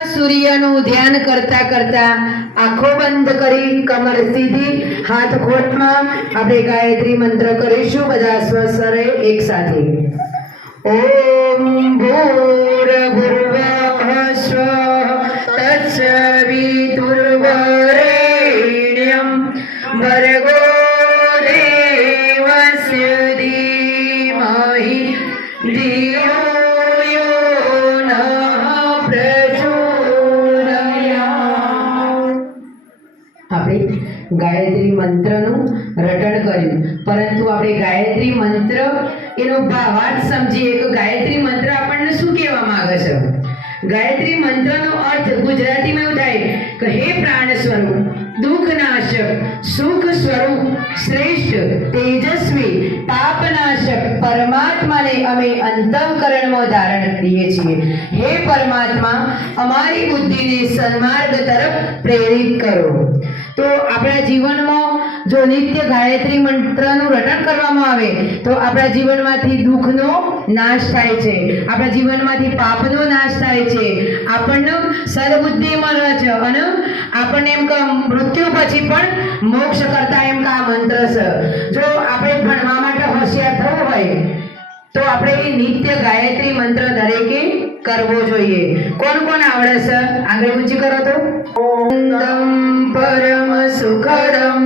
સૂર્યનું ધ્યાન કરતા કરતા આંખો બંધ કરી કમર સીધી હાથ ખોટમાં આપણે ગાયત્રી મંત્ર કરીશું બધા સ્વસ્વરે એક સાથે ઓમ ભૂર્ભુવઃ સ્વઃ તત્સવિતુર્વરેણ્યં ભર્ગો દેવસ્ય ધીમહિ ધિયો ગાયત્રી મંત્રનું રટણ કર્યું, પરંતુ આપણે ગાયત્રી મંત્ર એનો ભાવાર્થ સમજીએ તો ગાયત્રી મંત્ર આપણને શું કહેવા માંગે છે? ગાયત્રી મંત્રનો અર્થ ગુજરાતીમાં એવું થાય કે હે પ્રાણ સ્વરૂપ, દુઃખનાશક, સુખ સ્વરૂપ, શ્રેષ્ઠ, તેજસ્વી, પાપનાશક પરમાત્માને અમે અંતઃકરણમાં ધારણ કરીએ છીએ. હે પરમાત્મા, અમારી બુદ્ધિને સન્માર્ગ તરફ પ્રેરિત કરો. તો આપણા જીવનમાં જો નિત્ય ગાયત્રી મંત્રનું રટણ કરવામાં આવે તો આપણા જીવનમાંથી દુઃખનો નાશ થાય છે, આપણા જીવનમાંથી પાપનો નાશ થાય છે, આપણને સદબુદ્ધિ મળે છે અને આપણને એમ કે મૃત્યુ પછી પણ મોક્ષ કરતા એમ કે આ મંત્ર છે. જો આપણે ભણવા માટે હોશિયાર થવું હોય તો આપણે નિત્ય ગાયત્રી મંત્ર દરેકે કરવો જોઈએ. કોણ કોણ આવડે છે? આગળ ઊંચી કરો તો. ઓમ પરમ સુખદમ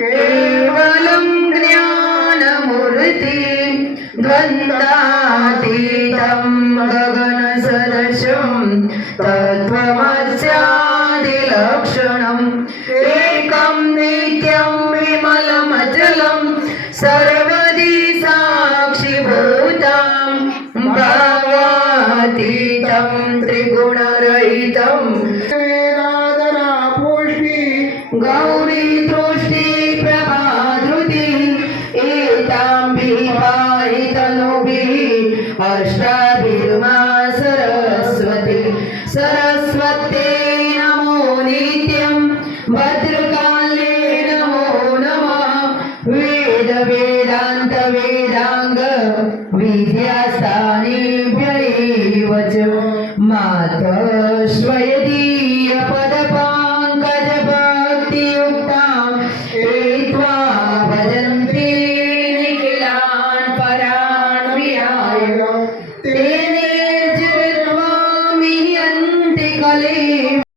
કેવલમ જ્ઞાનમૂર્તિ દ્વંદ્વાતીતમ ગગન સદૃશમ તત્વમસ્યાદિલક્ષણમ એકમ નિત્યમ વિમલમચલમ સર્વદી સાક્ષીભૂતમ ભાવાતીતમ ત્રિગુણરહિતમ ગૌરી દૃષ્ટિ પ્રભાધૃતિ એતાંભિ પાહિતનુભિ અષ્ટાભિર્મા સરસ્વતી સરસ્વતી નમો નિત્યમ ભદ્રકાલે નમો નમઃ વેદ વેદાંત વેદાંગ વિદ્યાસ્થાનેભ્યૈવ ચ માતશ્વય